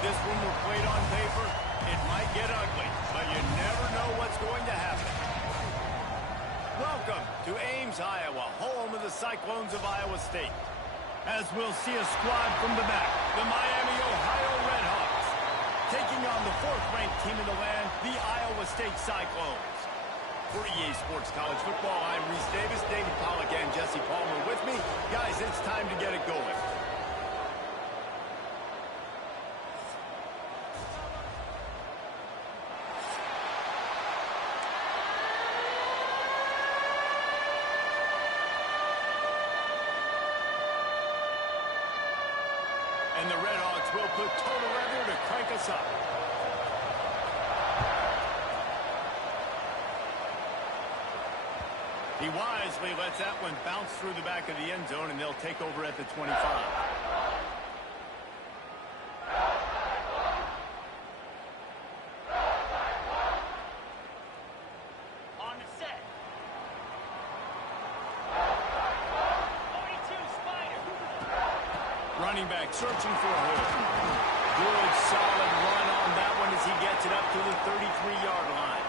this one were played on paper, it might get ugly, but you never know what's going to happen. Welcome to Ames, Iowa, home of the Cyclones of Iowa State. As we'll see a squad from the back, the Miami, Ohio Redhawks, taking on the fourth-ranked team in the land, the Iowa State Cyclones. For EA Sports College Football, I'm Reese Davis, David Pollack, and Jesse Palmer with me. Guys, it's time to get it going. And the Redhawks will put total weather to crank us up. He wisely lets that one bounce through the back of the end zone, and they'll take over at the 25. On the set. 42 Spider. Running back searching for a hole. Good, solid run on that one as he gets it up to the 33-yard line.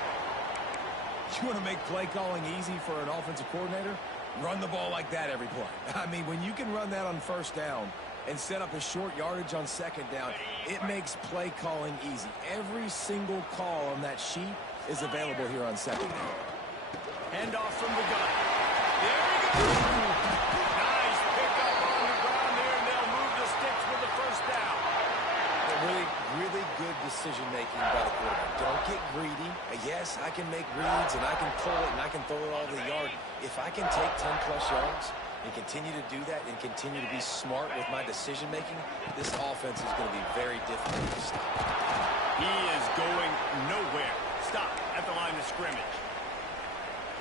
You want to make play calling easy for an offensive coordinator? Run the ball like that every play. I mean, when you can run that on first down and set up a short yardage on second down, it makes play calling easy. Every single call on that sheet is available here on second down. Handoff from the gun. There he goes. Nice pickup on the ground there, and they'll move the sticks with the first down. Really good decision-making by the quarterback. Don't get greedy. Yes, I can make reads, and I can pull it, and I can throw it all the yard. If I can take 10-plus yards and continue to do that and continue to be smart with my decision-making, this offense is going to be very difficult to stop. He is going nowhere. Stop at the line of scrimmage.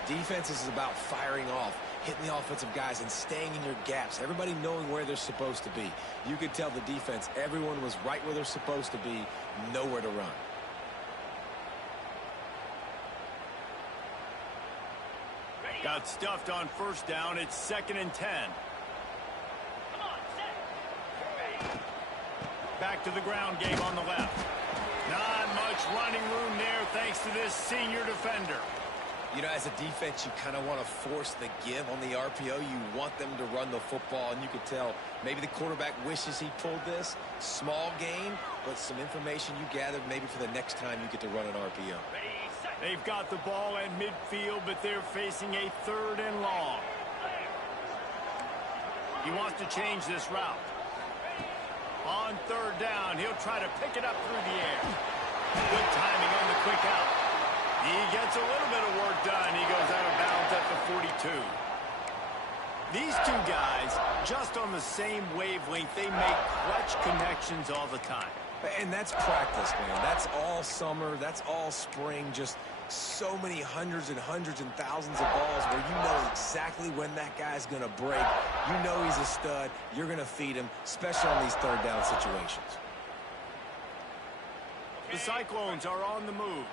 Defense is about firing off, hitting the offensive guys and staying in your gaps, everybody knowing where they're supposed to be. You could tell the defense, everyone was right where they're supposed to be, nowhere to run. Got stuffed on first down. It's 2nd and 10. Come on, set. Back to the ground game on the left. Not much running room there thanks to this senior defender. You know, as a defense, you kind of want to force the give on the RPO. You want them to run the football, and you could tell maybe the quarterback wishes he pulled this. Small game, but some information you gathered maybe for the next time you get to run an RPO. They've got the ball at midfield, but they're facing a 3rd and long. He wants to change this route. On 3rd down, he'll try to pick it up through the air. Good timing on the quick out. He gets a little bit of work done. He goes out of bounds at the 42. These two guys, just on the same wavelength, they make clutch connections all the time. And that's practice, man. That's all summer. That's all spring. Just so many hundreds and thousands of balls where you know exactly when that guy's going to break. You know he's a stud. You're going to feed him, especially on these 3rd down situations. The Cyclones are on the move.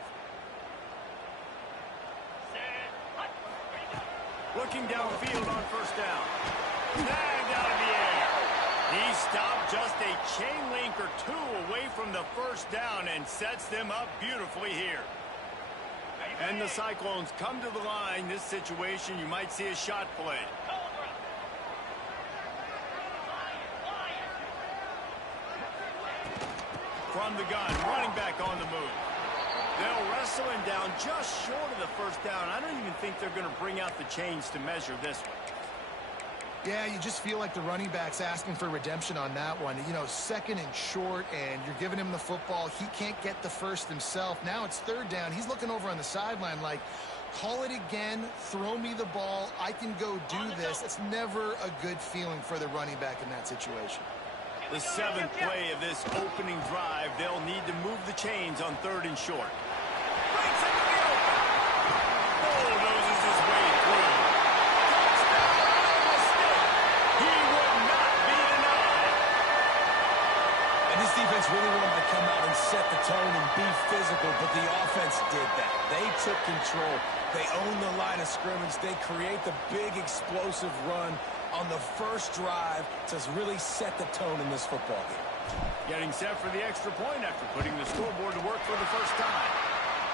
Looking downfield on first down. Snagged out of the air. He stopped just a chain link or two away from the first down and sets them up beautifully here. And the Cyclones come to the line. This situation, you might see a shot play. From the gun, running back on the move. They'll wrestle him down just short of the first down. I don't even think they're going to bring out the chains to measure this one. Yeah, you just feel like the running back's asking for redemption on that one. You know, 2nd and short, and you're giving him the football. He can't get the first himself. Now it's 3rd down. He's looking over on the sideline like, call it again, throw me the ball, I can go do this. It's never a good feeling for the running back in that situation. The 7th play of this opening drive, they'll need to move the chains on 3rd and short. Breaks into the open. Bulldozes his way through. Touchdown, Iowa State. He would not be denied. And this defense really wanted to come out and set the tone and be physical, but the offense did that. They took control. They owned the line of scrimmage. They create the big explosive run on the first drive to really set the tone in this football game. Getting set for the extra point after putting the scoreboard to work for the first time.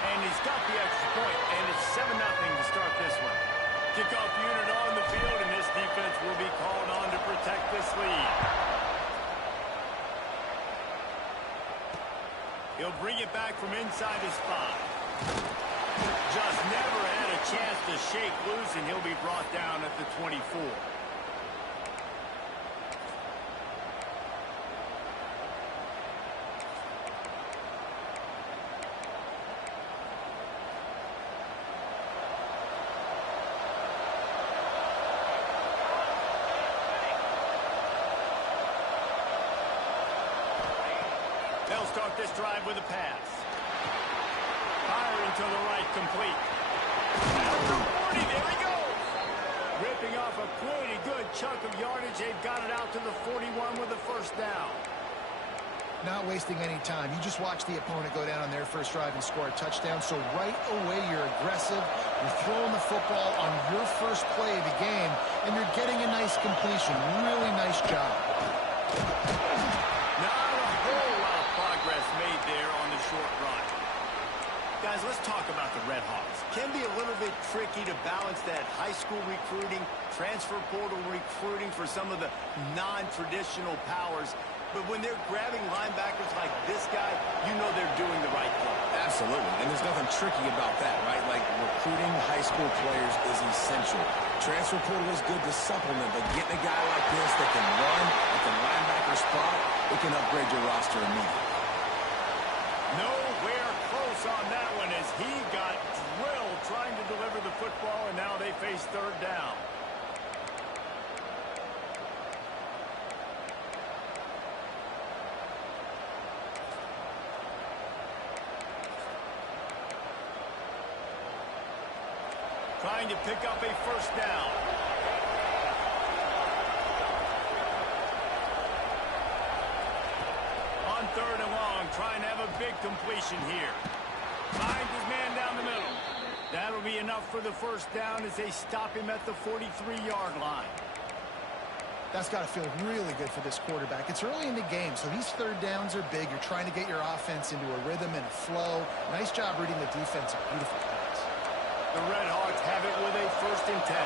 And he's got the extra point, and it's 7-0 to start this one. Kickoff unit on the field, and this defense will be called on to protect this lead. He'll bring it back from inside his 5. Just never had a chance to shake loose, and he'll be brought down at the 24. They'll start this drive with a pass. Firing to the right, complete. After 40, there he goes. Ripping off a pretty good chunk of yardage. They've got it out to the 41 with the first down. Not wasting any time. You just watch the opponent go down on their first drive and score a touchdown. So right away, you're aggressive. You're throwing the football on your first play of the game, and you're getting a nice completion. Really nice job. Not a whole lot of progress made there on the short run. Guys, let's talk about the Red Hawks. Can be a little bit tricky to balance that high school recruiting, transfer portal recruiting for some of the non-traditional powers. But when they're grabbing linebackers like this guy, you know they're doing the right thing. Absolutely, and there's nothing tricky about that, right? Like, recruiting high school players is essential. Transfer portal is good to supplement, but getting a guy like this that can run at the linebacker spot, it can upgrade your roster immediately. Nowhere close on that one as he got drilled trying to deliver the football, and now they face third down. Trying to pick up a first down. On third and long, trying to have a big completion here. Finds his man down the middle. That'll be enough for the first down as they stop him at the 43-yard line. That's got to feel really good for this quarterback. It's early in the game, so these third downs are big. You're trying to get your offense into a rhythm and a flow. Nice job reading the defense. A beautiful pass. The Red Hawks have it with a 1st and 10.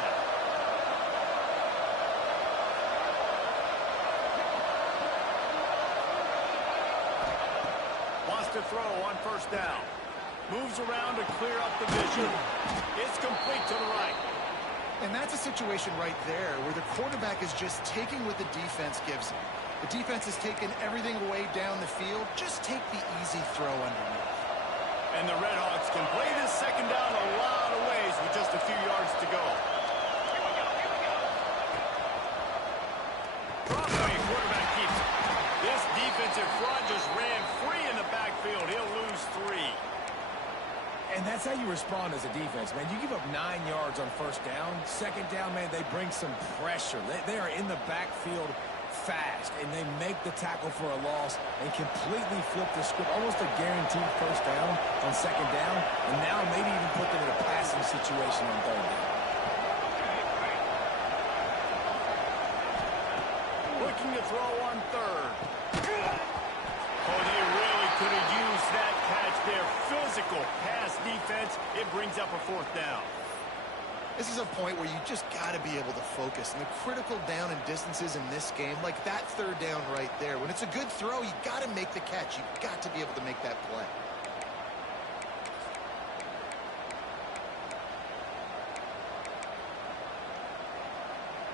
Wants to throw on first down. Moves around to clear up the vision. It's complete to the right. And that's a situation right there where the quarterback is just taking what the defense gives him. The defense is taking everything away down the field. Just take the easy throw underneath. And the Red Hawks can play this second down a lot of ways with just a few yards to go. Broadway quarterback keeps it. This defensive front just ran free in the backfield. He'll lose 3. And that's how you respond as a defense, man. You give up 9 yards on first down. Second down, man, they bring some pressure. They are in the backfield fast, and they make the tackle for a loss and completely flip the script. Almost a guaranteed first down on second down, and now maybe even put them in a passing situation on third down. Looking to throw on third. Oh, they really could have used that catch there. Physical pass defense. It brings up a 4th down. This is a point where you just got to be able to focus. And the critical down and distances in this game, like that third down right there, when it's a good throw, you got to make the catch. You've got to be able to make that play.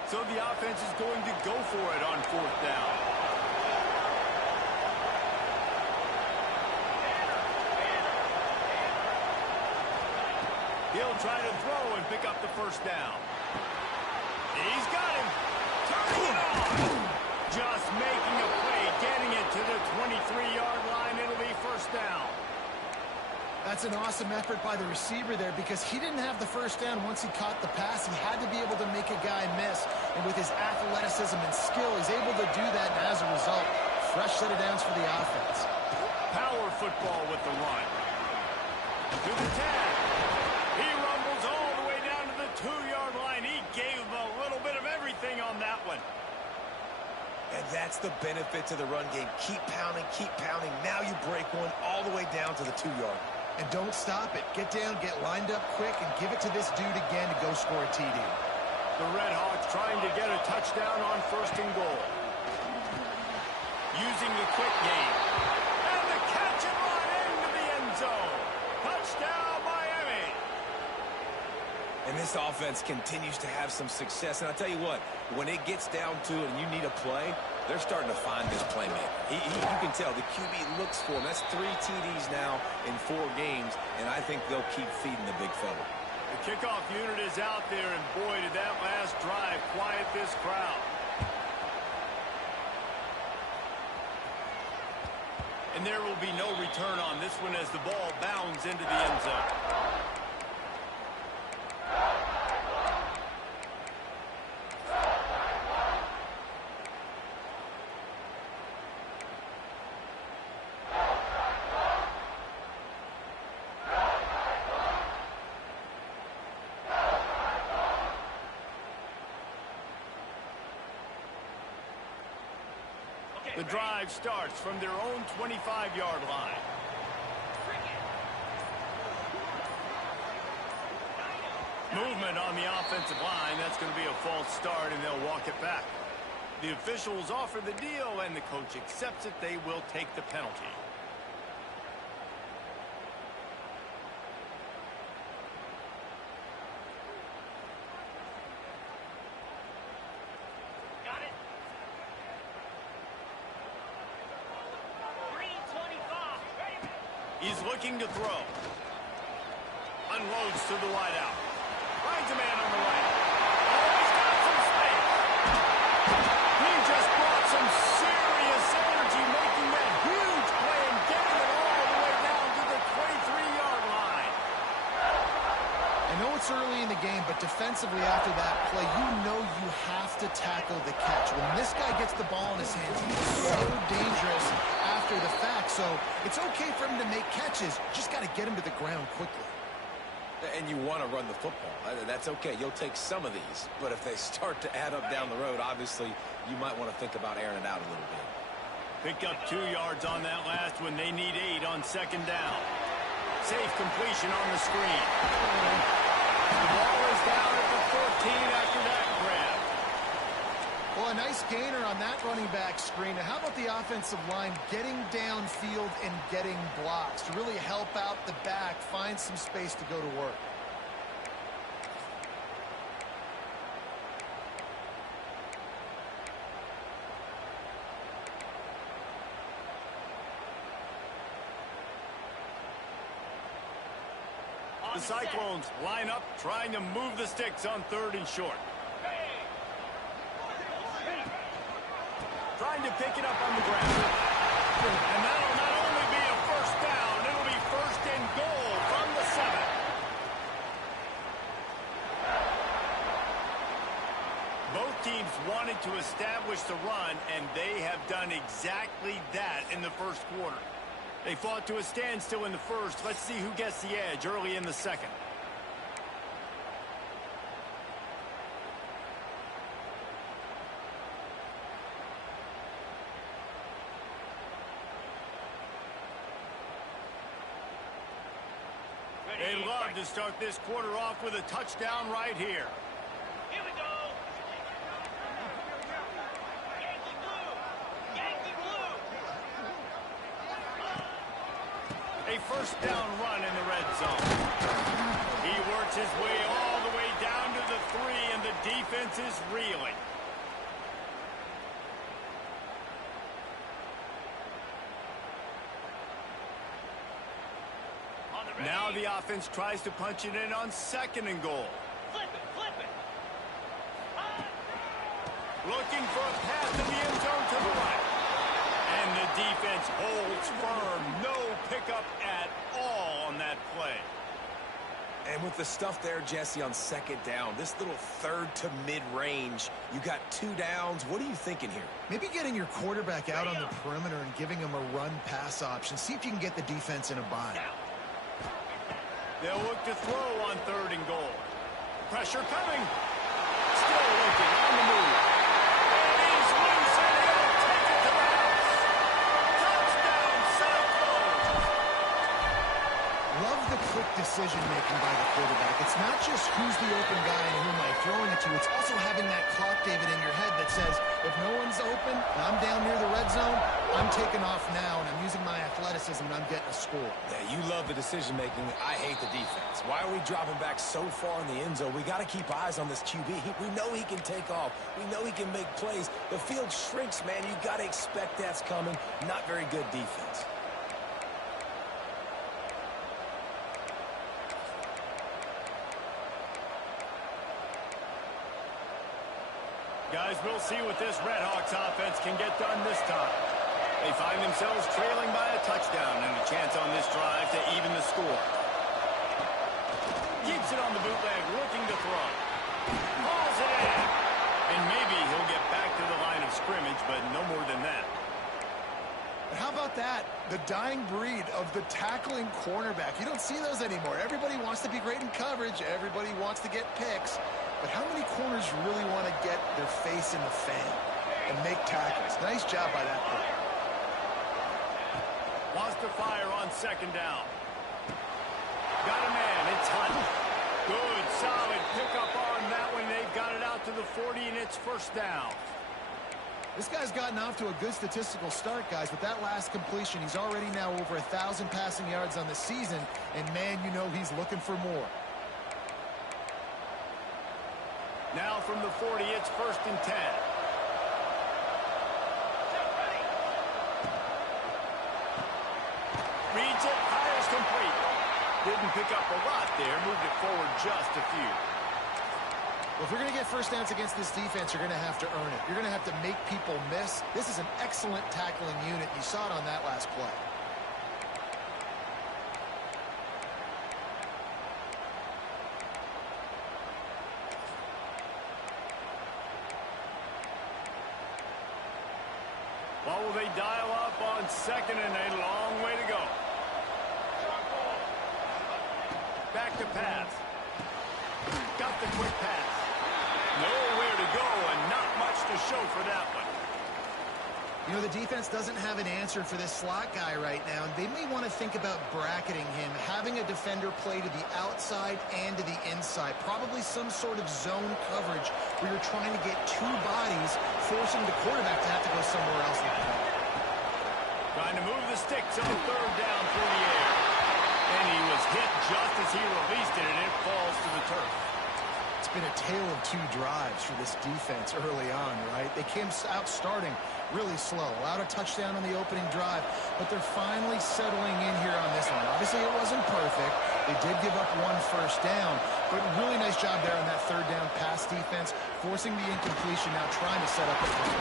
So the offense is going to go for it on 4th down. He'll try to throw and pick up the first down. He's got him. Turning it on. Just making a play, getting it to the 23-yard line. It'll be first down. That's an awesome effort by the receiver there because he didn't have the first down once he caught the pass. He had to be able to make a guy miss. And with his athleticism and skill, he's able to do that. And as a result, fresh set of downs for the offense. Power football with the run. To the 10. He rumbles all the way down to the 2-yard line. He gave him a little bit of everything on that one. And That's the benefit to the run game. Keep pounding, keep pounding. Now you break one all the way down to the 2-yard. And don't stop it. Get down, get lined up quick, and give it to this dude again to go score a TD. The Redhawks trying to get a touchdown on 1st and goal. Using the quick game. And the catch and run into the end zone. Touchdown, Miami. And this offense continues to have some success. And I tell you what, when it gets down to it and you need a play, they're starting to find this playmaker. You can tell the QB looks for him. That's 3 TDs now in 4 games, and I think they'll keep feeding the big fella. The kickoff unit is out there, and boy, did that last drive quiet this crowd. And there will be no return on this one as the ball bounds into the end zone. The drive starts from their own 25-yard line. Movement on the offensive line. That's going to be a false start, and they'll walk it back. The officials offer the deal, and the coach accepts it. They will take the penalty. He's looking to throw. Unloads to the wideout. Finds a man on the right. Oh, he's got some space. He just brought some serious energy, making that huge play and getting it all the way down to the 23-yard line. I know it's early in the game, but defensively after that play, you know you have to tackle the catch. When this guy gets the ball in his hands, he's so dangerous after the fact. So it's okay for him to make catches. Just got to get him to the ground quickly. And you want to run the football. That's okay. You'll take some of these. But if they start to add up down the road, obviously, you might want to think about airing it out a little bit. Picked up 2 yards on that last one. They need 8 on 2nd down. Safe completion on the screen. The ball is down at the 14 after that grab. Well, a nice gainer on that running back screen. Now, how about the offensive line getting downfield and getting blocks to really help out the back, find some space to go to work? The Cyclones line up, trying to move the sticks on 3rd and short. Trying to pick it up on the ground. And that'll not only be a 1st down, it'll be 1st and goal from the 7. Both teams wanted to establish the run, and they have done exactly that in the 1st quarter. They fought to a standstill in the 1st. Let's see who gets the edge early in the 2nd. They love to start this quarter off with a touchdown right here. Here we go. Yankee blue. Yankee blue. A 1st down run in the red zone. He works his way all the way down to the 3, and the defense is reeling. Now the offense tries to punch it in on 2nd and goal. Flip it, flip it. Looking for a pass to the end zone to the right. And the defense holds firm. No pickup at all on that play. And with the stuff there, Jesse, on 2nd down, this little 3rd to mid-range, you got 2 downs. What are you thinking here? Maybe getting your quarterback out on the perimeter and giving him a run-pass option. See if you can get the defense in a bind. They'll look to throw on 3rd and goal. Pressure coming. Still looking on the move. And he's loose, and he'll the quick decision-making by the quarterback. It's not just who's the open guy and who am I throwing it to. It's also having that clock, David, in your head that says, if no one's open and I'm down near the red zone, I'm taking off now, and I'm using my athleticism, and I'm getting a score. Yeah, you love the decision-making. I hate the defense. Why are we dropping back so far in the end zone? We got to keep eyes on this QB. We know he can take off. We know he can make plays. The field shrinks, man. You got to expect that's coming. Not very good defense. Guys, we'll see what this Redhawks offense can get done this time. They find themselves trailing by a touchdown and a chance on this drive to even the score. Keeps it on the bootleg, looking to throw. Hauls it in. And maybe he'll get back to the line of scrimmage, but no more than that. How about that? The dying breed of the tackling cornerback. You don't see those anymore. Everybody wants to be great in coverage. Everybody wants to get picks. But how many corners really want to get their face in the fan and make tackles? Nice job by that player. Wants to fire on second down. Got a man. It's Hunt. Good, solid pickup on that one. They've got it out to the 40, and it's first down. This guy's gotten off to a good statistical start, guys. With that last completion, he's already now over 1,000 passing yards on the season. And, man, you know he's looking for more. Now from the 40, it's first and 10. Reads it, fires complete. Didn't pick up a lot there, moved it forward just a few. Well, if you're going to get first downs against this defense, you're going to have to earn it. You're going to have to make people miss. This is an excellent tackling unit. You saw it on that last play. What will they dial up on second and a long way to go? Back to pass. Got the quick pass. Nowhere to go and not much to show for that one. You know, the defense doesn't have an answer for this slot guy right now, and they may want to think about bracketing him, having a defender play to the outside and to the inside. Probably some sort of zone coverage where you're trying to get two bodies, forcing the quarterback to have to go somewhere else with the ball. Trying to move the sticks on third down through the air. And he was hit just as he released it, and it falls to the turf. It's been a tale of two drives for this defense early on, right? They came out starting really slow, allowed a touchdown on the opening drive, but they're finally settling in here on this one. Obviously, it wasn't perfect. They did give up one first down, but really nice job there on that third down pass defense, forcing the incompletion, now trying to set up a play.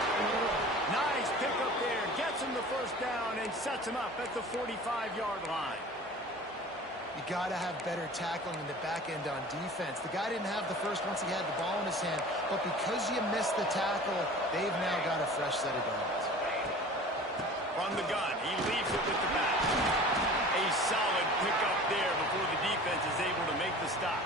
Nice pickup there, gets him the first down and sets him up at the 45-yard line. You got to have better tackling in the back end on defense. The guy didn't have the first once he had the ball in his hand, but because you missed the tackle, they've now got a fresh set of downs. From the gun, he leaves it with the back. A solid pickup there before the defense is able to make the stop.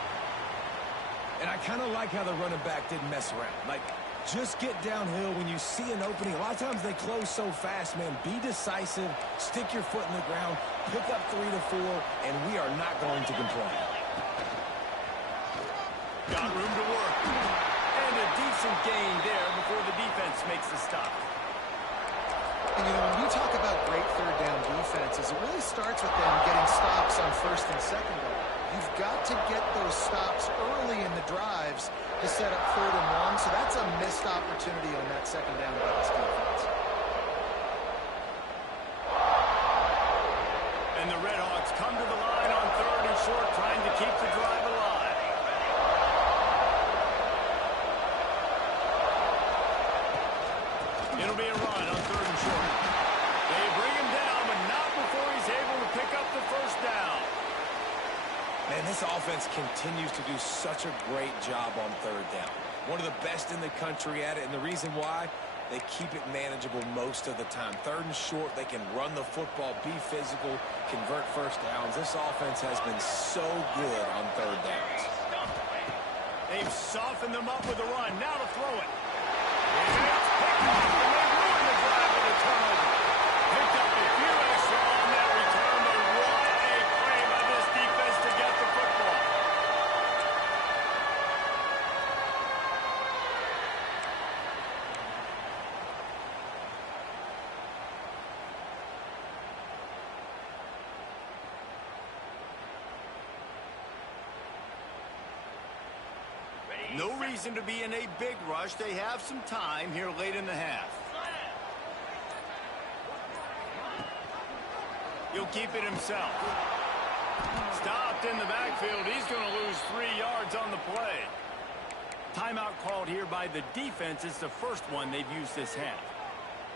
And I kind of like how the running back didn't mess around. Like, just get downhill when you see an opening. A lot of times they close so fast, man. Be decisive, stick your foot in the ground, pick up 3 to 4, and we are not going to complain. Got room to work. And a decent gain there before the defense makes the stop. And, you know, when you talk about great third down defenses, it really starts with them getting stops on first and second down. You've got to get those stops early in the drives to set up third and long, so that's a missed opportunity on that second down by this defense. And the Redhawks come to the line on third and short, trying to keep the drive alive. It'll be a run on third and short. They bring him down, but not before he's able to pick up the first down. Man, this offense continues to do such a great job on third down. One of the best in the country at it, and the reason why, they keep it manageable most of the time. Third and short, they can run the football, be physical, convert first downs. This offense has been so good on third downs. They've softened them up with a run. Now to throw it. And it's picked up, and they ruin the drive with a turnover. Picked up a few extra on that return, but what a play by this defense to reason to be in a big rush. They have some time here late in the half. He'll keep it himself. Stopped in the backfield. He's going to lose 3 yards on the play. Timeout called here by the defense. It's the first one they've used this half.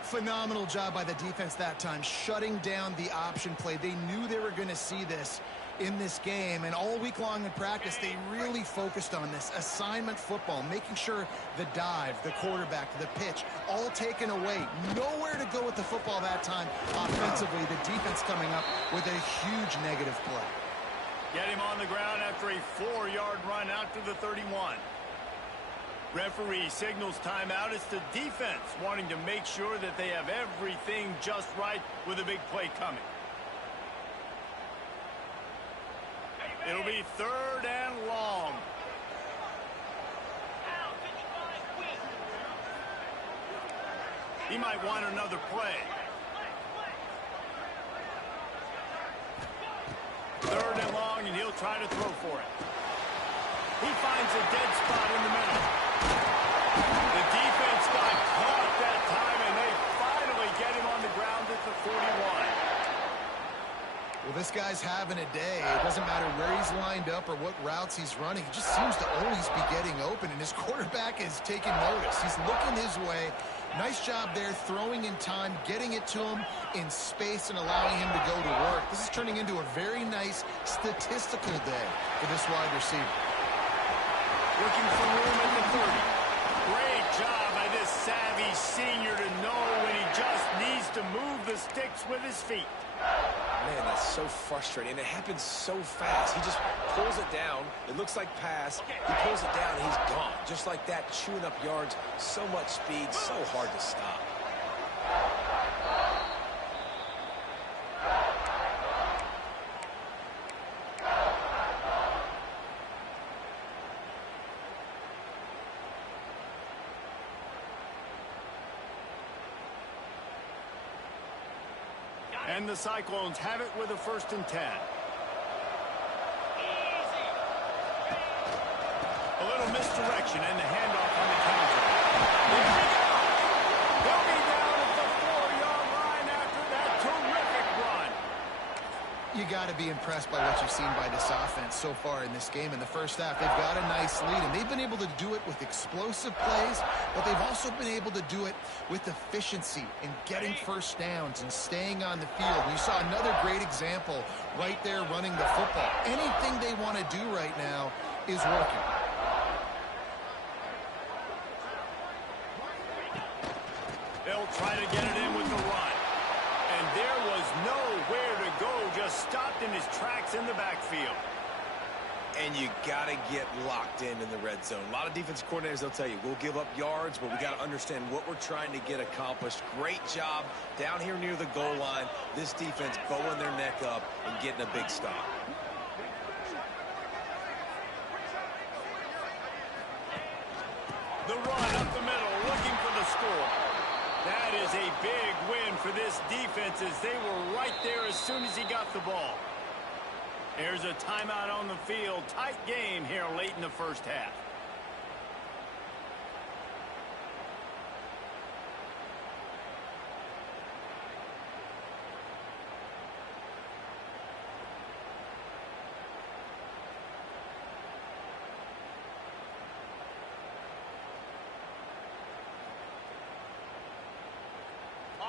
Phenomenal job by the defense that time, shutting down the option play. They knew they were going to see this in this game, and all week long in practice, they really focused on this assignment football, making sure the dive, the quarterback, the pitch, all taken away. Nowhere to go with the football that time offensively. The defense coming up with a huge negative play. Get him on the ground after a 4-yard run out to the 31. Referee signals timeout. It's the defense wanting to make sure that they have everything just right with a big play coming. It'll be 3rd and long. He might want another play. 3rd and long, and he'll try to throw for it. He finds a dead spot in the middle. The defense got caught that time, and they finally get him on the ground at the 41. Well, this guy's having a day. It doesn't matter where he's lined up or what routes he's running. He just seems to always be getting open, and his quarterback is taking notice. He's looking his way. Nice job there, throwing in time, getting it to him in space and allowing him to go to work. This is turning into a very nice statistical day for this wide receiver. Looking for room at the 30. Great job by this savvy senior to know when he just needs to move the sticks with his feet. Man, that's so frustrating. And it happens so fast. He just pulls it down. It looks like pass. He pulls it down, and he's gone. Just like that, chewing up yards. So much speed, so hard to stop. And the Cyclones have it with a 1st and 10. A little misdirection and the handoff on the counter. He'll be down at the 4-yard line after that terrific run. You got to be impressed by what you've seen by this offense so far in this game. In the first half, they've got a nice lead, and they've been able to do it with explosive plays, but they've also been able to do it with efficiency and getting first downs and staying on the field. You saw another great example right there running the football. Anything they want to do right now is working. They'll try to get it in with the run. And there was nowhere to go, just stopped in his tracks in the backfield. And you got to get locked in the red zone. A lot of defensive coordinators, they'll tell you, we'll give up yards, but we got to understand what we're trying to get accomplished. Great job down here near the goal line. This defense bowing their neck up and getting a big stop. The run up the middle, looking for the score. That is a big win for this defense as they were right there as soon as he got the ball. There's a timeout on the field. Tight game here late in the first half.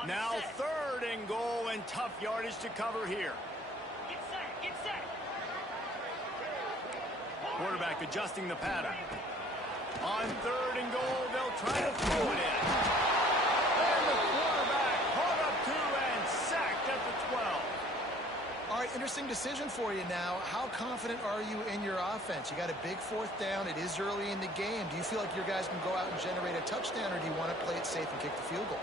Now 3rd and goal and tough yardage to cover here. Get set, get set. Quarterback adjusting the pattern. On 3rd and goal, they'll try to throw it in. And the quarterback caught up 2 and sacked at the 12. All right, interesting decision for you now. How confident are you in your offense? You got a big 4th down. It is early in the game. Do you feel like your guys can go out and generate a touchdown, or do you want to play it safe and kick the field goal?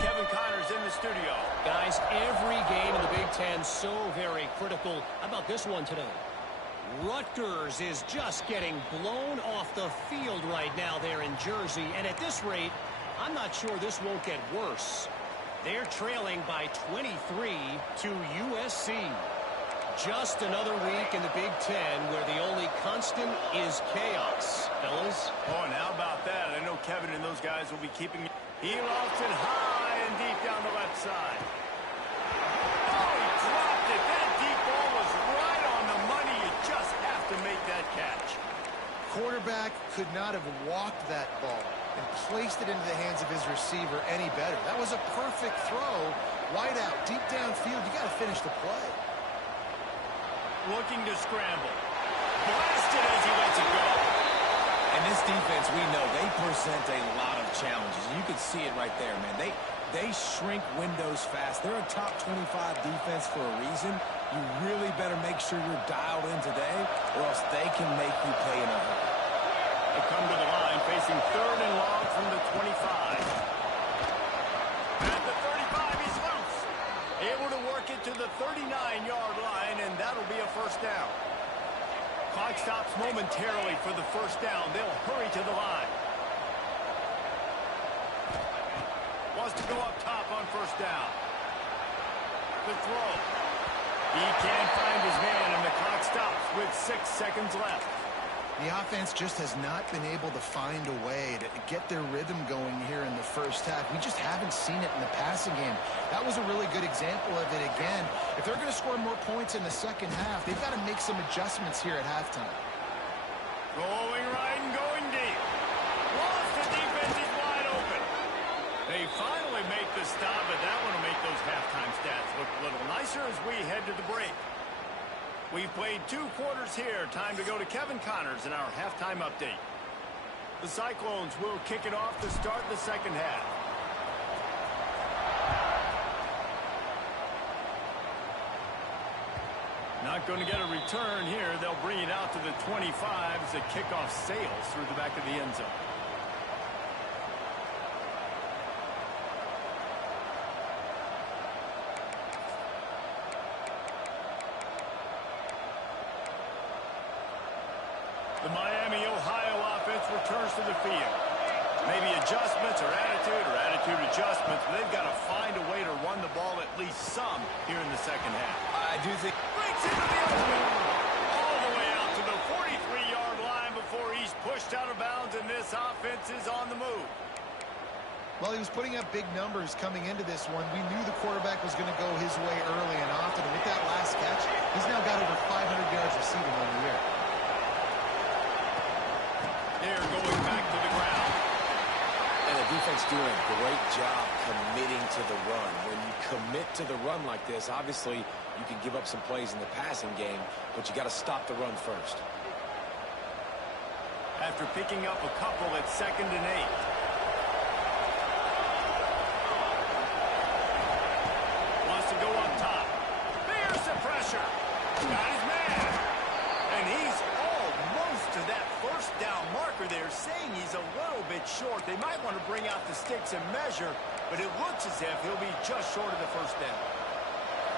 Kevin Connors in the studio. Guys, every game in the Big Ten so very critical. How about this one today? Rutgers is just getting blown off the field right now there in Jersey. And at this rate, I'm not sure this won't get worse. They're trailing by 23 to USC. Just another week in the Big Ten where the only constant is chaos, fellas. Oh, and how about that? I know Kevin and those guys will be keeping... He lofts it high and deep down the left side. Oh, he dropped it. That deep ball was right on the money. You just have to make that catch. Quarterback could not have walked that ball and placed it into the hands of his receiver any better. That was a perfect throw. Wide out, deep downfield. You got to finish the play. Looking to scramble. Blasted as he lets it go. And this defense, we know, they present a lot of challenges. You can see it right there, man. They shrink windows fast. They're a top 25 defense for a reason. You really better make sure you're dialed in today, or else they can make you pay in a hurry. They come to the line facing 3rd and long from the 25. At the 35, he's loose. Able to work it to the 39-yard line, and that'll be a first down. Clock stops momentarily for the first down. They'll hurry to the line. Wants to go up top on first down. The throw. He can't find his man, and the clock stops with 6 seconds left. The offense just has not been able to find a way to get their rhythm going here in the first half. We just haven't seen it in the passing game. That was a really good example of it again. If they're going to score more points in the second half, they've got to make some adjustments here at halftime. Going right and going deep. Once the defense is wide open. They finally make the stop, but that one will make those halftime stats look a little nicer as we head to the break. We've played 2 quarters here. Time to go to Kevin Connors in our halftime update. The Cyclones will kick it off to start the second half. Not going to get a return here. They'll bring it out to the 25 as the kickoff sails through the back of the end zone. The Miami, Ohio offense returns to the field. Maybe adjustments or attitude adjustments, but they've got to find a way to run the ball at least some here in the second half. I do think... Breaks into the open. All the way out to the 43-yard line before he's pushed out of bounds, and this offense is on the move. Well, he was putting up big numbers coming into this one. We knew the quarterback was going to go his way early and often. And with that last catch, he's now got over 500 yards receiving on the year. They're going back to the ground. And the defense doing a great job committing to the run. When you commit to the run like this, obviously you can give up some plays in the passing game, but you got to stop the run first. After picking up a couple at 2nd and 8. Wants to go up top. There's the pressure. Got his man. And he's almost to that first down marker there, saying he's a little bit short. They might want to bring out the sticks and measure, but it looks as if he'll be just short of the first down.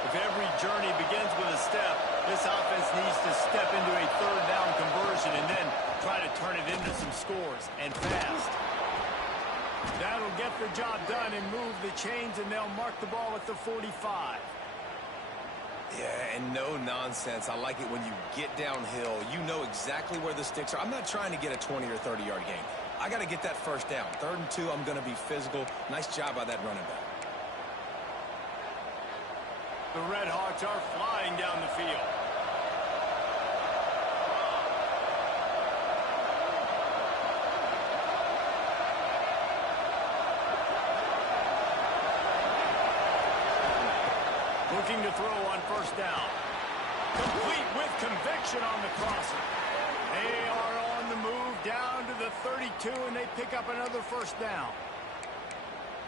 If every journey begins with a step, this offense needs to step into a 3rd down conversion and then try to turn it into some scores, and fast. That'll get the job done and move the chains, and they'll mark the ball at the 45. Yeah, and no nonsense. I like it when you get downhill. You know exactly where the sticks are. I'm not trying to get a 20 or 30-yard gain. I got to get that first down. 3rd and 2, I'm going to be physical. Nice job by that running back. The Red Hawks are flying down the field. Looking to throw on first down. Complete with conviction on the crosser. They are on the move down to the 32, and they pick up another first down.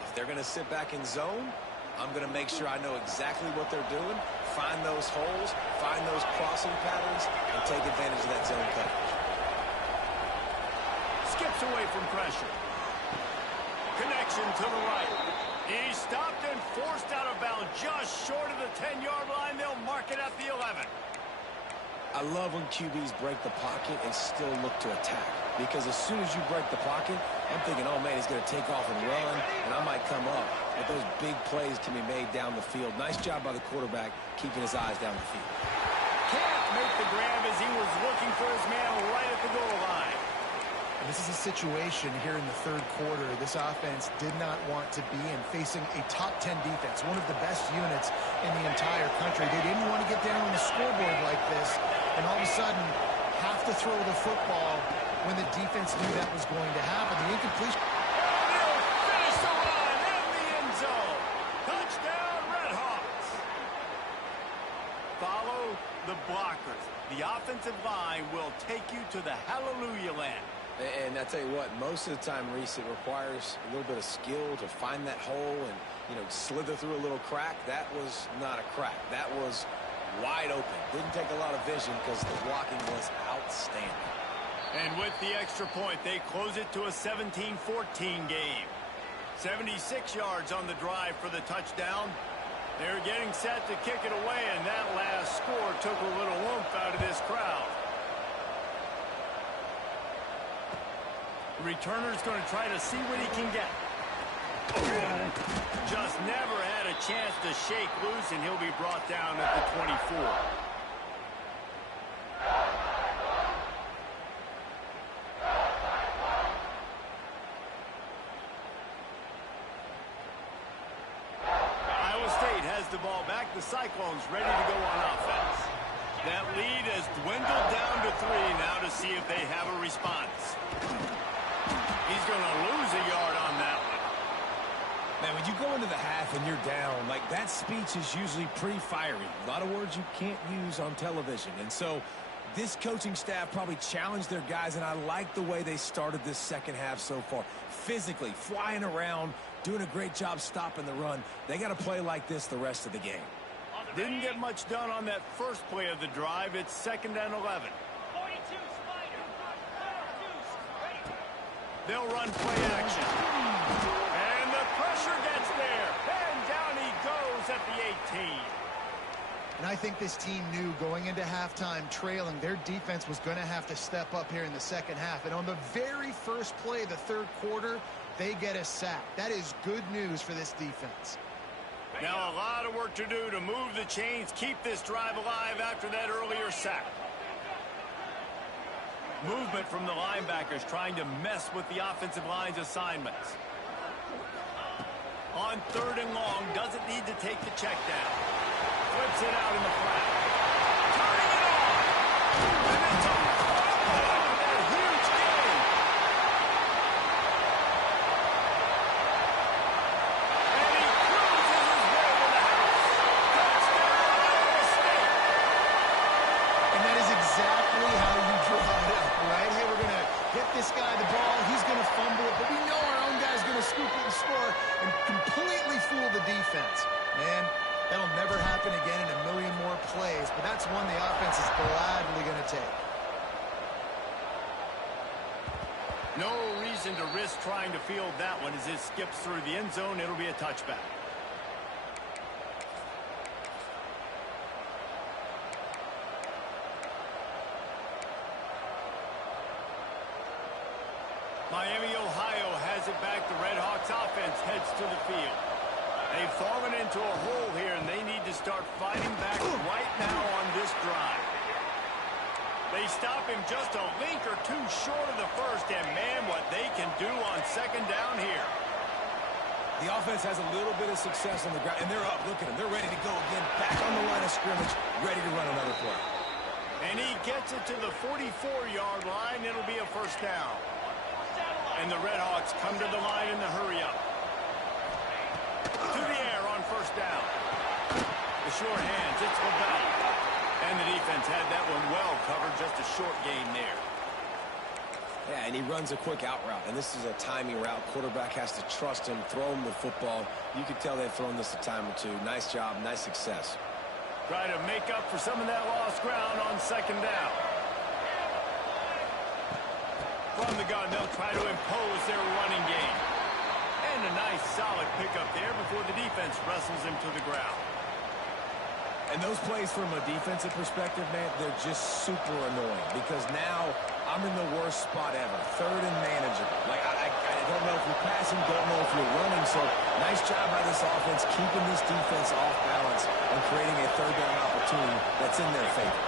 If they're going to sit back in zone, I'm going to make sure I know exactly what they're doing, find those holes, find those crossing patterns, and take advantage of that zone coverage. Skips away from pressure. Connection to the right. He's stopped and forced out of bounds just short of the 10-yard line. They'll mark it at the 11. I love when QBs break the pocket and still look to attack. Because as soon as you break the pocket, I'm thinking, oh, man, he's going to take off and run, and I might come up. But those big plays can be made down the field. Nice job by the quarterback keeping his eyes down the field. Can't make the grab as he was looking for his man right at the goal line. And this is a situation here in the third quarter this offense did not want to be in, facing a top 10 defense, one of the best units in the entire country. They didn't want to get down on the scoreboard like this, and all of a sudden have to throw the football when the defense knew that was going to happen. The incompletion. They'll finish the run in the end zone. Touchdown, Redhawks. Follow the blockers. The offensive line will take you to the hallelujah land. And I tell you what, most of the time, Reese, it requires a little bit of skill to find that hole and, slither through a little crack. That was not a crack. That was wide open. Didn't take a lot of vision because the blocking was outstanding. And with the extra point, they close it to a 17-14 game. 76 yards on the drive for the touchdown. They're getting set to kick it away, and that last score took a little oomph out of this crowd. The returner's going to try to see what he can get. Just never had a chance to shake loose, and he'll be brought down at the 24. Iowa State has the ball back. The Cyclones ready to go on offense. That lead has dwindled down to 3 now to see if they have a response. He's going to lose a yard on that one. Man, when you go into the half and you're down, like that speech is usually pretty fiery. A lot of words you can't use on television. And so this coaching staff probably challenged their guys, and I like the way they started this second half so far. Physically, flying around, doing a great job stopping the run. They got to play like this the rest of the game. Didn't get much done on that first play of the drive. It's 2nd and 11. 42, Spider. They'll run play action. And the pressure gets there. And down he goes at the 18. And I think this team knew going into halftime trailing, their defense was going to have to step up here in the second half. And on the very first play of the third quarter, they get a sack. That is good news for this defense. Now a lot of work to do to move the chains, keep this drive alive after that earlier sack. Movement from the linebackers trying to mess with the offensive line's assignments. On 3rd and long, doesn't need to take the check down. Flips it out in the flat. Turning it on! And it's a huge game! And he cruises his way to the house. Touchdown, Iowa State! And that is exactly how you draw it up, right? Hey, we're going to get this guy the ball. He's going to fumble it, but we know our own guy's going to scoop it and score and completely fool the defense. Man, that'll never happen again in a million more plays, but that's one the offense is gladly going to take. No reason to risk trying to field that one as it skips through the end zone. It'll be a touchback. Miami, Ohio has it back. The Redhawks offense heads to the field. They've fallen into a hole here, and they need to start fighting back right now on this drive. They stop him just a link or two short of the first, and man, what they can do on 2nd down here. The offense has a little bit of success on the ground, and they're up. Look at them. They're ready to go again. Back on the line of scrimmage, ready to run another play. And he gets it to the 44-yard line. It'll be a 1st down. And the Redhawks come to the line in the hurry-up. To the air on 1st down. The short hands, it's LaBelle. And the defense had that one well covered, just a short gain there. Yeah, and he runs a quick out route, and this is a timing route. Quarterback has to trust him, throw him the football. You can tell they've thrown this a time or two. Nice job, nice success. Try to make up for some of that lost ground on 2nd down. From the gun, they'll try to impose their running game. And a nice solid pickup there before the defense wrestles him to the ground. And those plays from a defensive perspective, man, they're just super annoying because now I'm in the worst spot ever. Third and manageable. Like, I don't know if you're passing, don't know if you're running. So nice job by this offense keeping this defense off balance and creating a third down opportunity that's in their favor.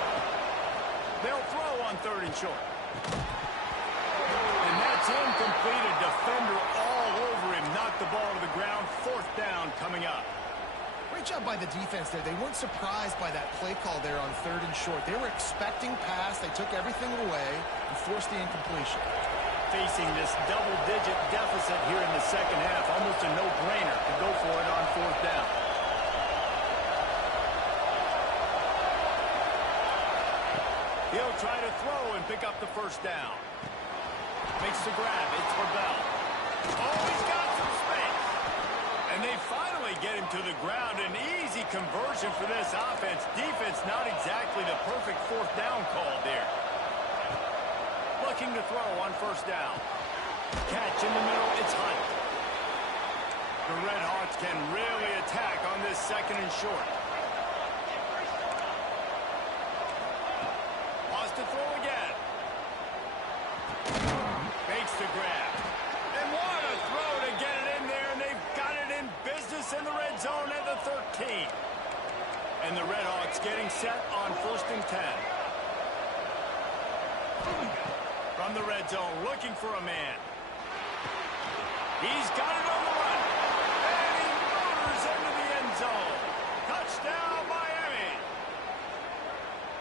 They'll throw on 3rd and short. And that's incomplete. A defender all over him. Knocked the ball to the ground. 4th down coming up. Great job by the defense there. They weren't surprised by that play call there on 3rd and short. They were expecting pass. They took everything away and forced the incompletion. Facing this double-digit deficit here in the second half, almost a no-brainer to go for it on 4th down. He'll try to throw and pick up the 1st down. Makes the grab. It's for Bell. Oh, he's got some space. And they finally get him to the ground. An easy conversion for this offense. Defense not exactly the perfect 4th down call there. Looking to throw on 1st down. Catch in the middle. It's Hunt. The Red Hawks can really attack on this 2nd and short. Wants to throw again. Makes the grab. And what a throw to get it in there. And they've got it in business in the red zone at the 13. And the Red Hawks getting set on 1st and 10. From the red zone, looking for a man. He's got it on the run. And he motors into the end zone. Touchdown, Miami.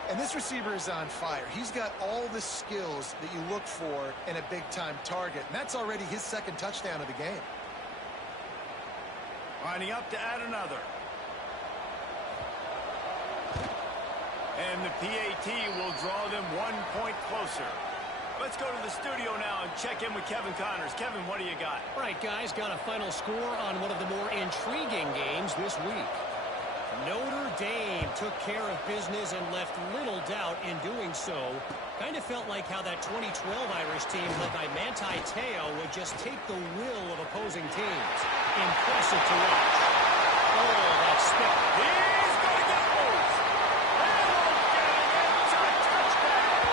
And this receiver is on fire. He's got all the skills that you look for in a big-time target. And that's already his 2nd touchdown of the game. Lining up to add another. And the PAT will draw them 1 point closer. Let's go to the studio now and check in with Kevin Connors. Kevin, what do you got? All right, guys, got a final score on one of the more intriguing games this week. Notre Dame took care of business and left little doubt in doing so. Kind of felt like how that 2012 Irish team led by Manti Te'o would just take the will of opposing teams. Impressive to watch. Oh, that spit. He's going to get loose. And we're getting it. A touchdown.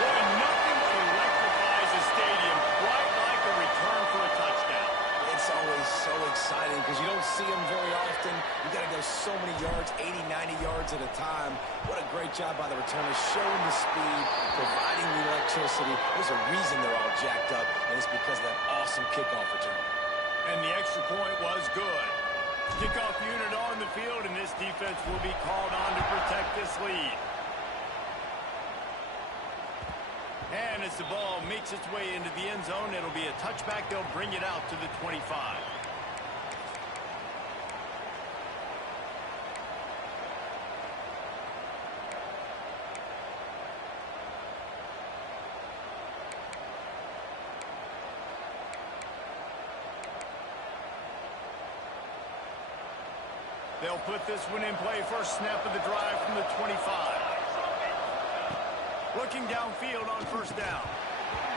Boy, nothing electrifies a stadium quite like a return for a touchdown. It's always so exciting because you don't see them very often. You got to go so many yards, 80, 90 yards at a time. What a great job by the returners, showing the speed, providing the electricity. There's a reason they're all jacked up, and it's because of that awesome kickoff return. And the extra point was good. Kickoff unit on the field, and this defense will be called on to protect this lead. And as the ball makes its way into the end zone, it'll be a touchback. They'll bring it out to the 25. They'll put this one in play. First snap of the drive from the 25. Looking downfield on 1st down.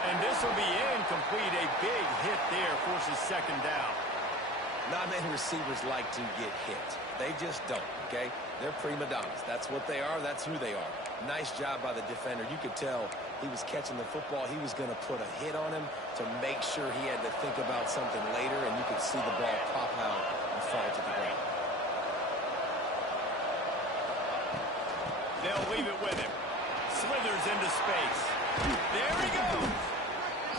And this will be incomplete. A big hit there forces 2nd down. Not many receivers like to get hit. They just don't, okay? They're prima donnas. That's what they are. That's who they are. Nice job by the defender. You could tell he was catching the football. He was going to put a hit on him to make sure he had to think about something later, and you could see the ball pop out and fall to the ground. They'll leave it with him. Slithers into space. There he goes.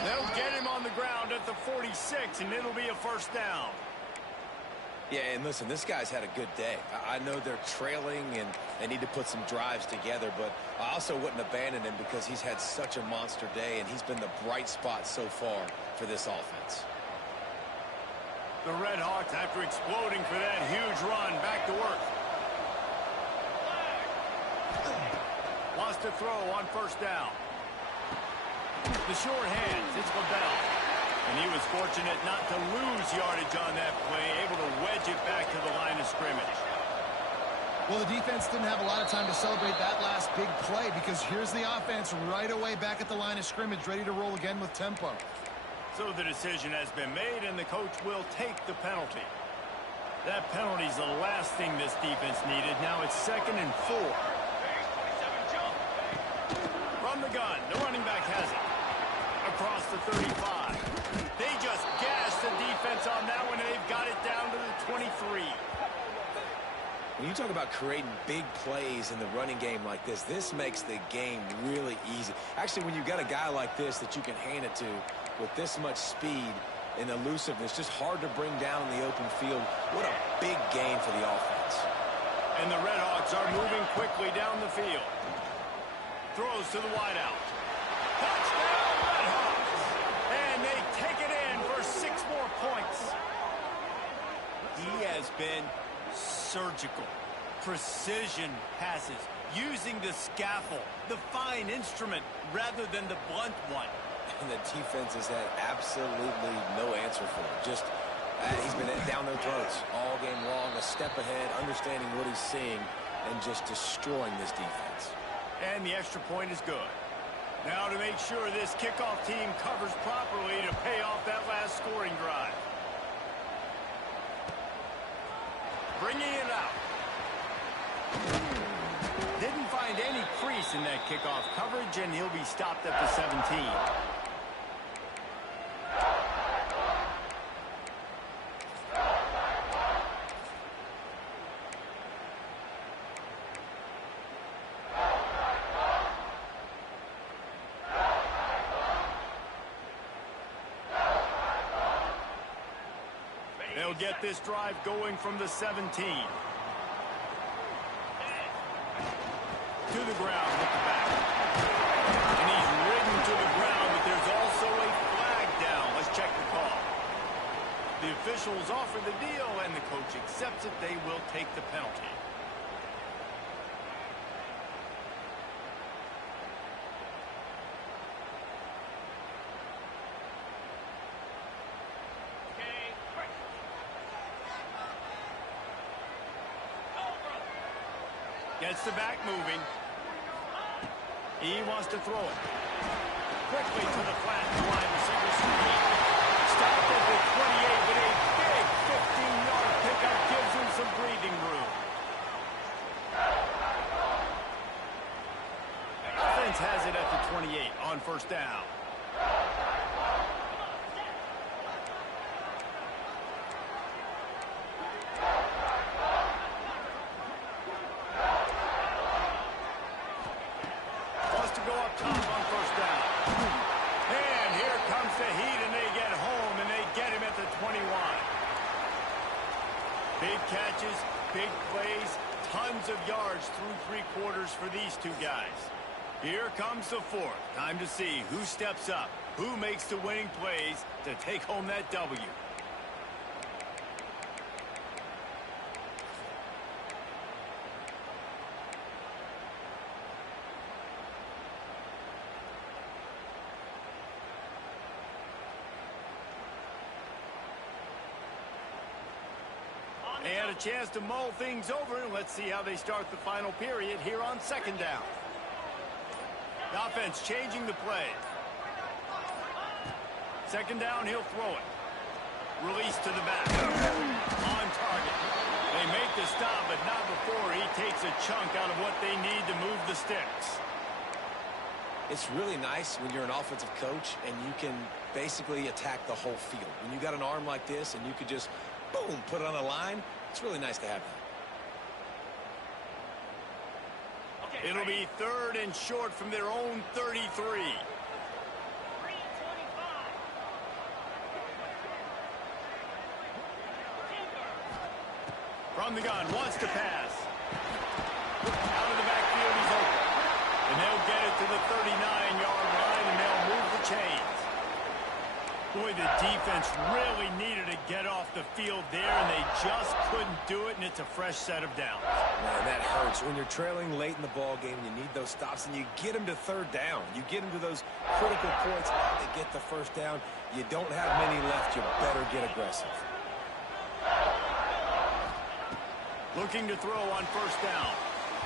They'll get him on the ground at the 46, and it'll be a 1st down. Yeah, and listen, this guy's had a good day. I know they're trailing, and they need to put some drives together, but I also wouldn't abandon him because he's had such a monster day, and he's been the bright spot so far for this offense. The Red Hawks, after exploding for that huge run, back to work. Wants to throw on 1st down. The short hands, it's for Bell. And he was fortunate not to lose yardage on that play, able to wedge it back to the line of scrimmage. Well, the defense didn't have a lot of time to celebrate that last big play because here's the offense right away back at the line of scrimmage, ready to roll again with tempo. So the decision has been made, and the coach will take the penalty. That penalty is the last thing this defense needed. Now it's 2nd and 4. From the gun, the running back has it. Across the 35. They just gashed the defense on that one, and they've got it down to the 23. When you talk about creating big plays in the running game like this makes the game really easy. Actually, when you've got a guy like this that you can hand it to with this much speed and elusiveness, just hard to bring down in the open field. What a big game for the offense. And the Redhawks are moving quickly down the field. Throws to the wideout. Touchdown, Redhawks! And they take it in for 6 more points. He has been surgical, precision passes, using the scaffold, the fine instrument, rather than the blunt one. And the defense has had absolutely no answer for him. Just, he's been down their throats all game long, a step ahead, understanding what he's seeing, and just destroying this defense. And the extra point is good. Now to make sure this kickoff team covers properly to pay off that last scoring drive. Bringing it out. Didn't find any crease in that kickoff coverage, and he'll be stopped at the 17. They'll get this drive going from the 17. To the ground with the back. And he's ridden to the ground, but there's also a flag down. Let's check the call. The officials offer the deal, and the coach accepts it. They will take the penalty. Gets the back moving. He wants to throw it. Quickly to the flat wide receiver screen. Stopped at the 28 with a big 15-yard pickup. Gives him some breathing room. Offense has it at the 28 on 1st down. Big catches, big plays, tons of yards through 3 quarters for these two guys. Here comes the 4th. Time to see who steps up, who makes the winning plays to take home that W. They had a chance to mull things over, and let's see how they start the final period here on 2nd down. The offense changing the play. 2nd down, he'll throw it. Release to the back. On target. They make the stop, but not before he takes a chunk out of what they need to move the sticks. It's really nice when you're an offensive coach and you can basically attack the whole field. When you got an arm like this and you could just boom, put it on a line. It's really nice to have that. Okay, it'll be 3rd and short from their own 33. From the gun, wants to pass. Out of the backfield, he's open. And they'll get it to the 39-yard line, and they'll move the chains. Boy, the defense really needed to get off the field there, and they just couldn't do it, and it's a fresh set of downs. Man, that hurts. When you're trailing late in the ball game, you need those stops, and you get them to 3rd down. You get them to those critical points to get the 1st down. You don't have many left. You better get aggressive. Looking to throw on 1st down.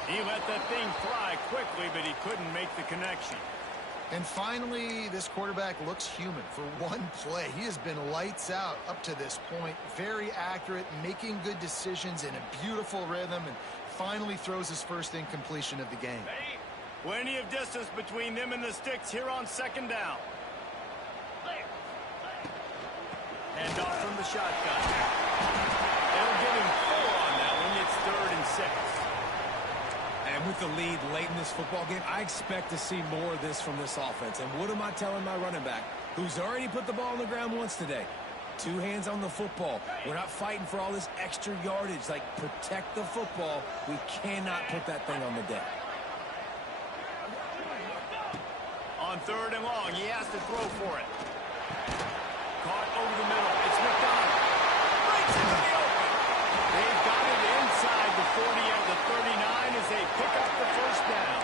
He let that thing fly quickly, but he couldn't make the connection. And finally, this quarterback looks human for one play. He has been lights out up to this point. Very accurate, making good decisions in a beautiful rhythm, and finally throws his first incompletion of the game. Plenty of distance between them and the sticks here on second down. Hand off from the shotgun. They'll give him 4 on that one. It's 3rd and 6. And with the lead late in this football game, I expect to see more of this from this offense. And what am I telling my running back, who's already put the ball on the ground once today? 2 hands on the football. We're not fighting for all this extra yardage. Like, protect the football. We cannot put that thing on the deck. On 3rd and long, he has to throw for it. Caught over the middle. It's McDonald. Breaks into the open. They've got it inside the 40 and the 39 as they pick up the first down.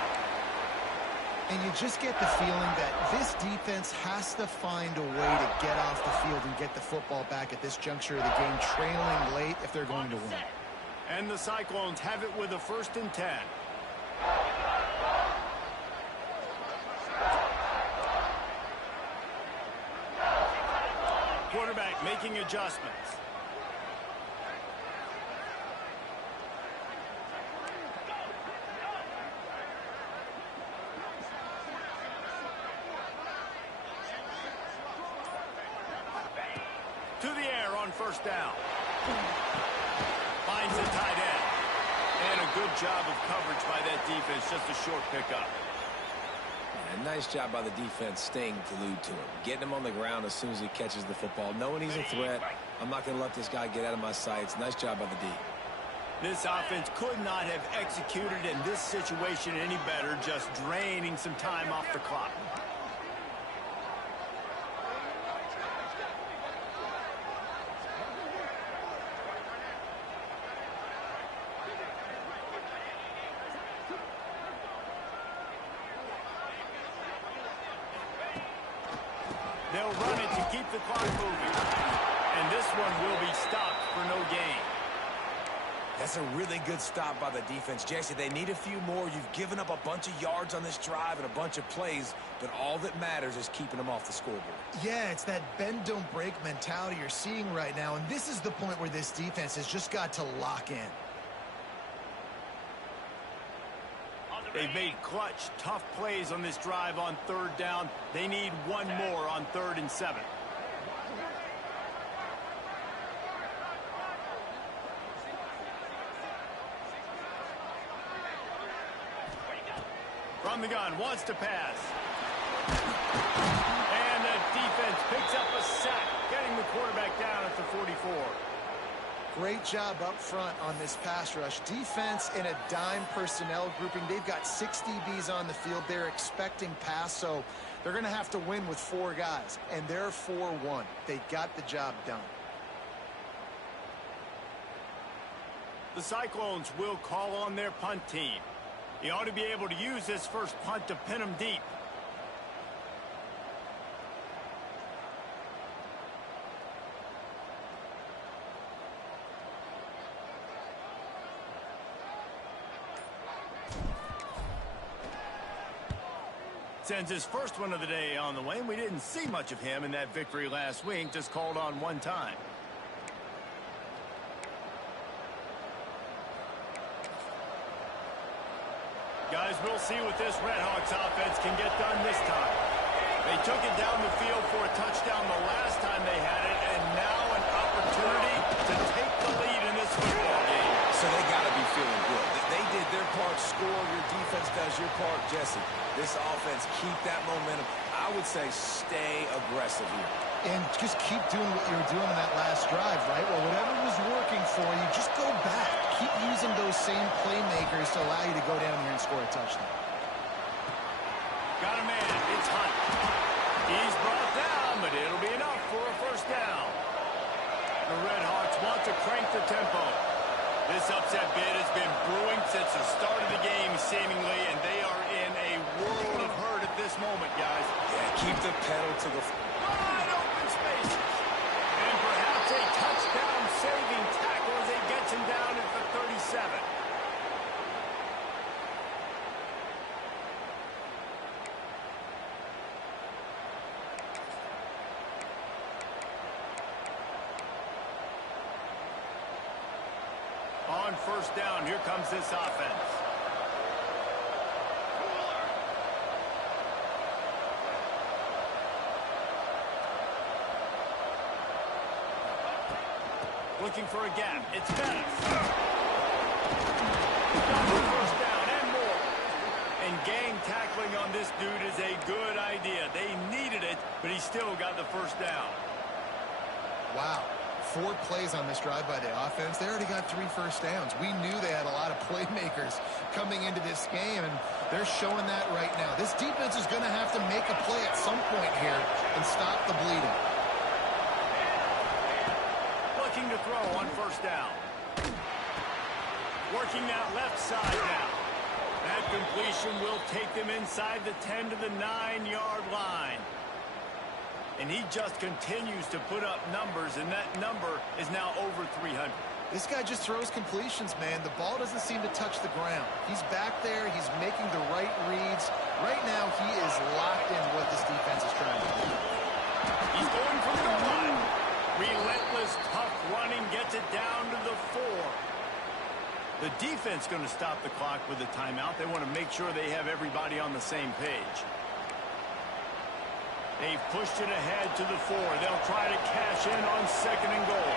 And you just get the feeling that this defense has to find a way to get off the field and get the football back at this juncture of the game, trailing late if they're going to win. And the Cyclones have it with a 1st and 10. Quarterback making adjustments. To the air on 1st down. Finds a tight end. And a good job of coverage by that defense. Just a short pickup. And nice job by the defense staying glued to him. Getting him on the ground as soon as he catches the football. Knowing he's a threat, I'm not going to let this guy get out of my sights. Nice job by the D. This offense could not have executed in this situation any better, just draining some time off the clock. They'll run it to keep the clock moving. And this one will be stopped for no gain. That's a really good stop by the defense. Jesse, they need a few more. You've given up a bunch of yards on this drive and a bunch of plays, but all that matters is keeping them off the scoreboard. Yeah, it's that bend, don't break mentality you're seeing right now, and this is the point where this defense has just got to lock in. They've made clutch, tough plays on this drive on 3rd down. They need one more on 3rd and 7. From the gun, wants to pass. And the defense picks up a sack, getting the quarterback down at the 44. Great job up front on this pass rush. Defense in a dime personnel grouping. They've got 6 DBs on the field. They're expecting pass, so they're going to have to win with 4 guys. And they're 4-1. They got the job done. The Cyclones will call on their punt team. He ought to be able to use this first punt to pin them deep. Sends his first one of the day on the way. We didn't see much of him in that victory last week, just called on one time. Guys, we'll see what this Redhawks offense can get done this time. They took it down the field for a touchdown the last time they had it, and now an opportunity to take the lead in this football game. So they got to be feeling good. They did their part, score. Your defense does your part, Jesse. This offense, keep that momentum. I would say stay aggressive here. And just keep doing what you were doing in that last drive, right? Well, whatever was working for you, just go back. Keep using those same playmakers to allow you to go down here and score a touchdown. Got a man. It's Hunt. He's brought down, but it'll be enough for a first down. The Redhawks want to crank the tempo. This upset bid has been brewing since the start of the game, seemingly, and they are in a world of hurt at this moment, guys. Yeah, keep the pedal to the... Wide open spaces. And perhaps a touchdown-saving tackle as he gets him down at the 37. on first down. Here comes this offense. Looking for a gap. It's Bettis. Got the first down and more. And gang tackling on this dude is a good idea. They needed it, but he still got the first down. Wow. 4 plays on this drive by the offense. They already got 3 first downs. We knew they had a lot of playmakers coming into this game, and they're showing that right now. This defense is going to have to make a play at some point here and stop the bleeding. Looking to throw on first down. Working that left side now. That completion will take them inside the 10 to the 9-yard line. And he just continues to put up numbers, and that number is now over 300. This guy just throws completions, man. The ball doesn't seem to touch the ground. He's back there. He's making the right reads. Right now, he is locked in what this defense is trying to do. He's going for the goal line. Relentless, tough running gets it down to the 4. The defense going to stop the clock with a timeout. They want to make sure they have everybody on the same page. They've pushed it ahead to the 4. They'll try to cash in on 2nd and goal.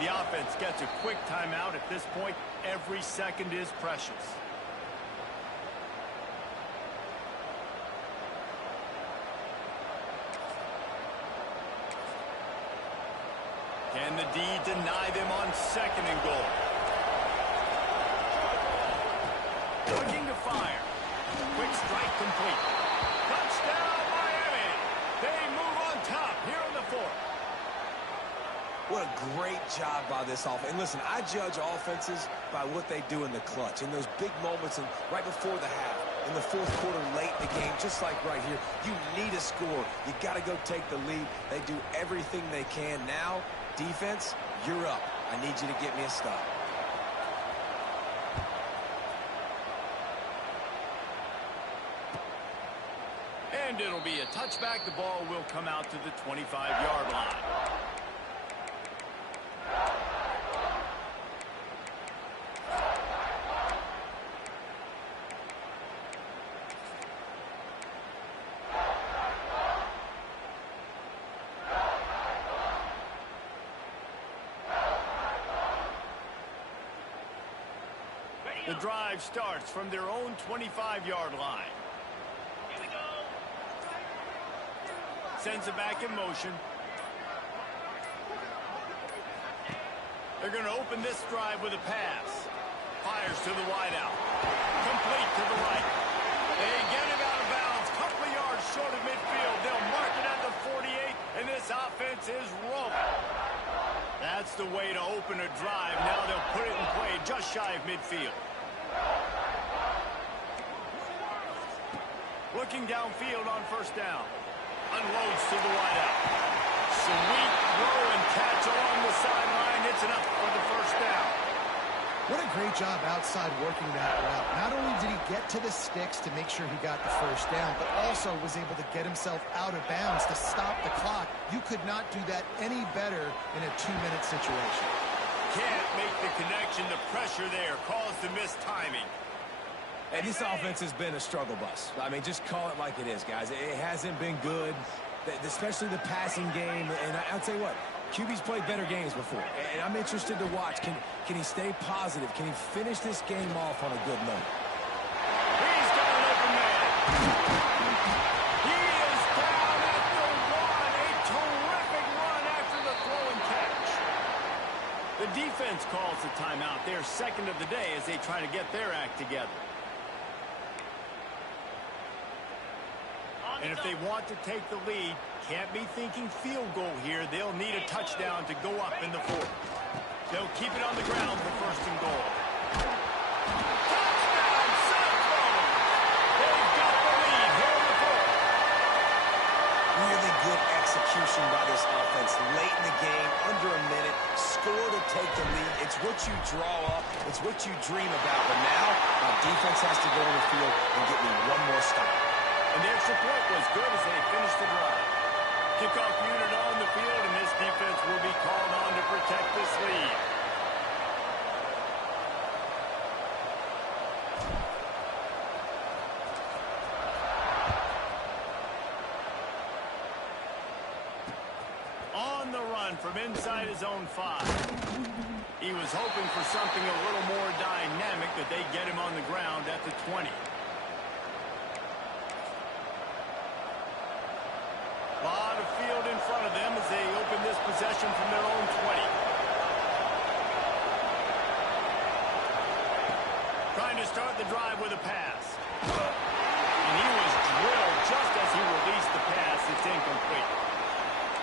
The offense gets a quick timeout. At this point, every second is precious. Can the D deny them on 2nd and goal? Looking to fire. Quick strike complete. Touchdown, Miami. They move on top here on the 4th. What a great job by this offense. And listen, I judge offenses by what they do in the clutch, in those big moments and right before the half, in the 4th quarter, late in the game, just like right here. You need a score. You got to go take the lead. They do everything they can. Now, defense, you're up. I need you to get me a stop. And it'll be a touchback. The ball will come out to the 25-yard line. The drive starts from their own 25-yard line. Here we go. Sends it back in motion. They're going to open this drive with a pass. Fires to the wideout. Complete to the right. They get it out of bounds. Couple of yards short of midfield. They'll mark it at the 48, and this offense is rolling. That's the way to open a drive. Now they'll put it in play just shy of midfield. Looking downfield on first down. Unloads to the wideout. Sweet throw and catch along the sideline. It's enough for the first down. What a great job outside working that route. Not only did he get to the sticks to make sure he got the first down, but also was able to get himself out of bounds to stop the clock. You could not do that any better in a 2-minute situation. Can't make the connection. The pressure there caused the missed timing. And this offense has been a struggle bus. I mean, just call it like it is, guys. It hasn't been good, especially the passing game. And I'll tell you what, QB's played better games before. And I'm interested to watch. Can he stay positive? Can he finish this game off on a good note? He's got an open man. He is down at the 1. A terrific run after the throw and catch. The defense calls the timeout. Their second of the day as they try to get their act together. And if they want to take the lead, can't be thinking field goal here. They'll need a touchdown to go up in the 4th. They'll keep it on the ground for 1st and goal. Touchdown, Cyclone! They've got the lead here in the 4th. Really good execution by this offense. Late in the game, under a minute, score to take the lead. It's what you draw up. It's what you dream about. But now, our defense has to go on the field and get me one more stop. And their support was good as they finished the drive. kickoff unit on the field, and this defense will be called on to protect this lead. On the run from inside his own 5. He was hoping for something a little more dynamic, that they get him on the ground at the 20. A lot of field in front of them as they open this possession from their own 20. Trying to start the drive with a pass. And he was drilled just as he released the pass. It's incomplete.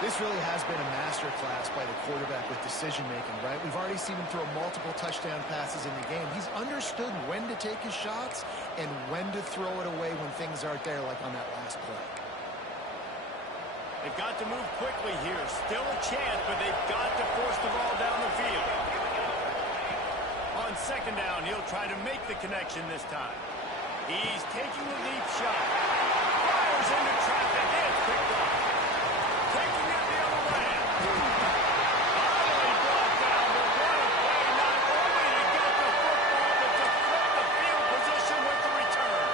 This really has been a masterclass by the quarterback with decision-making, right? We've already seen him throw multiple touchdown passes in the game. He's understood when to take his shots and when to throw it away when things aren't there, like on that last play. They've got to move quickly here. Still a chance, but they've got to force the ball down the field. On second down, he'll try to make the connection this time. He's taking a deep shot. Fires into traffic. It's picked up. Taking it the other way. Finally brought down, but what a play, not only to get the football, but to flip the field position with the return.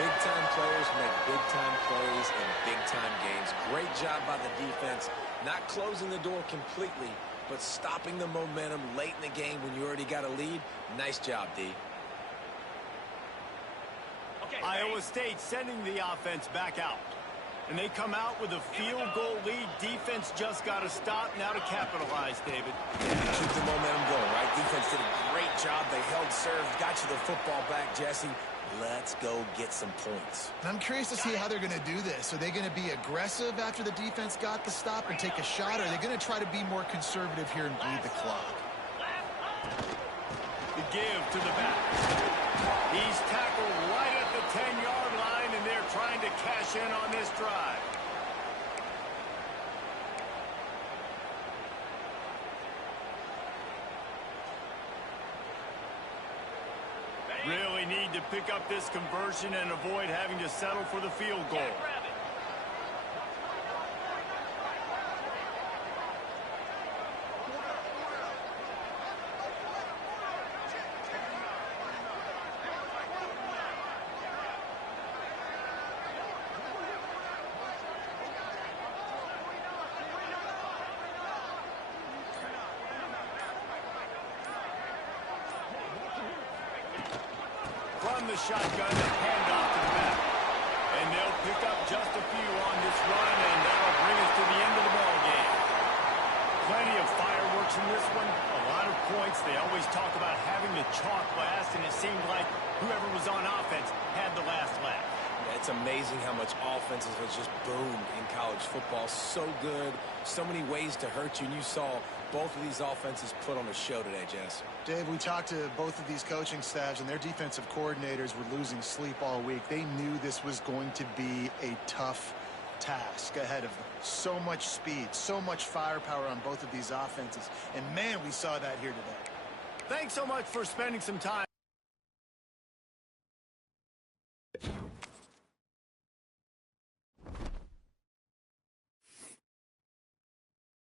Big-time players make big-time plays in big-time games. Great job by the defense, not closing the door completely, but stopping the momentum late in the game when you already got a lead. Nice job, D. Okay, Iowa State sending the offense back out. And they come out with a field goal lead. Defense just got to stop now to capitalize, David. Yeah, keep the momentum going, right? Defense did a great job. They held serve, got you the football back, Jesse. Let's go get some points. And I'm curious to see how they're going to do this. Are they going to be aggressive after the defense got the stop and take a shot? Or are they going to try to be more conservative here and bleed the clock? The give to the back. He's tackled right at the 10-yard line, and they're trying to cash in on this drive. Really need to pick up this conversion and avoid having to settle for the field goal. From the shotgun, the handoff to the back. And they'll pick up just a few on this run, and that'll bring us to the end of the ball game. Plenty of fireworks in this one. A lot of points. They always talk about having the chalk last, and it seemed like whoever was on offense had the last laugh. Yeah, it's amazing how much offenses has just boomed in college football. So good. So many ways to hurt you, and you saw both of these offenses put on a show today, Jess. Dave, we talked to both of these coaching staffs, and their defensive coordinators were losing sleep all week. They knew this was going to be a tough task ahead of them. So much speed, so much firepower on both of these offenses. And, man, we saw that here today. Thanks so much for spending some time.